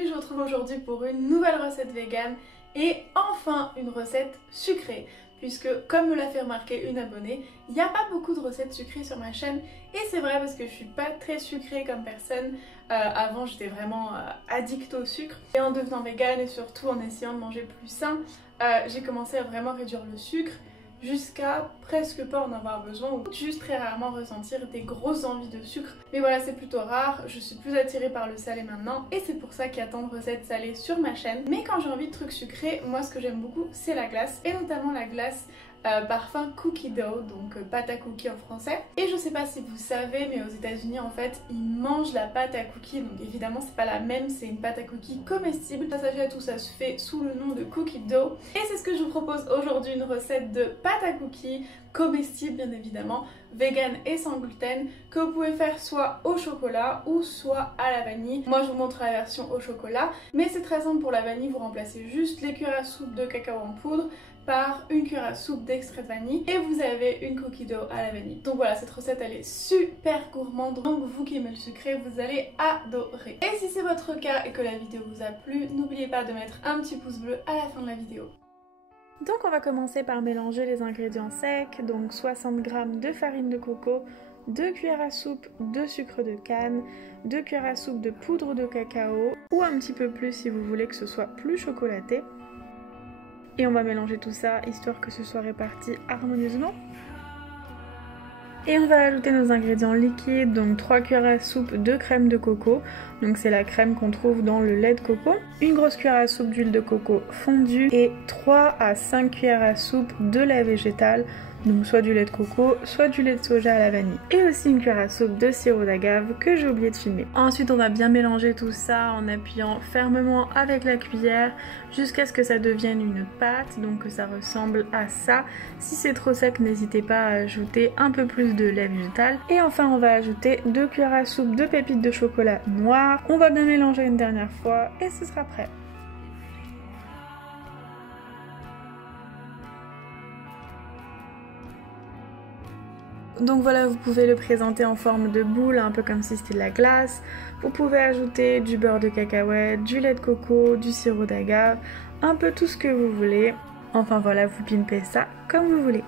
amis, je vous retrouve aujourd'hui pour une nouvelle recette vegan et enfin une recette sucrée. Puisque comme me l'a fait remarquer une abonnée, il n'y a pas beaucoup de recettes sucrées sur ma chaîne. Et c'est vrai parce que je suis pas très sucrée comme personne. Avant j'étais vraiment addict au sucre. Et en devenant vegan et surtout en essayant de manger plus sain, j'ai commencé à vraiment réduire le sucre. Jusqu'à presque pas en avoir besoin ou juste très rarement ressentir des grosses envies de sucre. Mais voilà, c'est plutôt rare, je suis plus attirée par le salé maintenant et c'est pour ça qu'il y a tant de recettes salées sur ma chaîne. Mais quand j'ai envie de trucs sucrés, moi ce que j'aime beaucoup c'est la glace et notamment la glace parfum cookie dough, donc pâte à cookies en français. Et je sais pas si vous savez, mais aux États-Unis en fait ils mangent la pâte à cookies, donc évidemment c'est pas la même, c'est une pâte à cookies comestible. Ça s'achète ou ça se fait sous le nom de cookie dough. Et c'est ce que je vous propose aujourd'hui, une recette de pâte à cookies comestible bien évidemment, vegan et sans gluten, que vous pouvez faire soit au chocolat ou soit à la vanille. Moi je vous montre la version au chocolat, mais c'est très simple pour la vanille, vous remplacez juste les cuillères à soupe de cacao en poudre par une cuillère à soupe d'extrait de vanille et vous avez une cookie dough à la vanille. Donc voilà, cette recette elle est super gourmande, donc vous qui aimez le sucré vous allez adorer. Et si c'est votre cas et que la vidéo vous a plu, n'oubliez pas de mettre un petit pouce bleu à la fin de la vidéo. Donc on va commencer par mélanger les ingrédients secs, donc 60 g de farine de coco, 2 cuillères à soupe de sucre de canne, 2 cuillères à soupe de poudre de cacao ou un petit peu plus si vous voulez que ce soit plus chocolaté. Et on va mélanger tout ça histoire que ce soit réparti harmonieusement. Et on va ajouter nos ingrédients liquides, donc 3 cuillères à soupe de crème de coco, donc c'est la crème qu'on trouve dans le lait de coco, une grosse cuillère à soupe d'huile de coco fondue et 3 à 5 cuillères à soupe de lait végétal, donc soit du lait de coco, soit du lait de soja à la vanille. Et aussi une cuillère à soupe de sirop d'agave que j'ai oublié de filmer. Ensuite on va bien mélanger tout ça en appuyant fermement avec la cuillère jusqu'à ce que ça devienne une pâte, donc que ça ressemble à ça. Si c'est trop sec, n'hésitez pas à ajouter un peu plus de lait végétal. Et enfin on va ajouter 2 cuillères à soupe de pépites de chocolat noir. On va bien mélanger une dernière fois et ce sera prêt. Donc voilà, vous pouvez le présenter en forme de boule, un peu comme si c'était de la glace. Vous pouvez ajouter du beurre de cacahuète, du lait de coco, du sirop d'agave, un peu tout ce que vous voulez. Enfin voilà, vous pimpez ça comme vous voulez.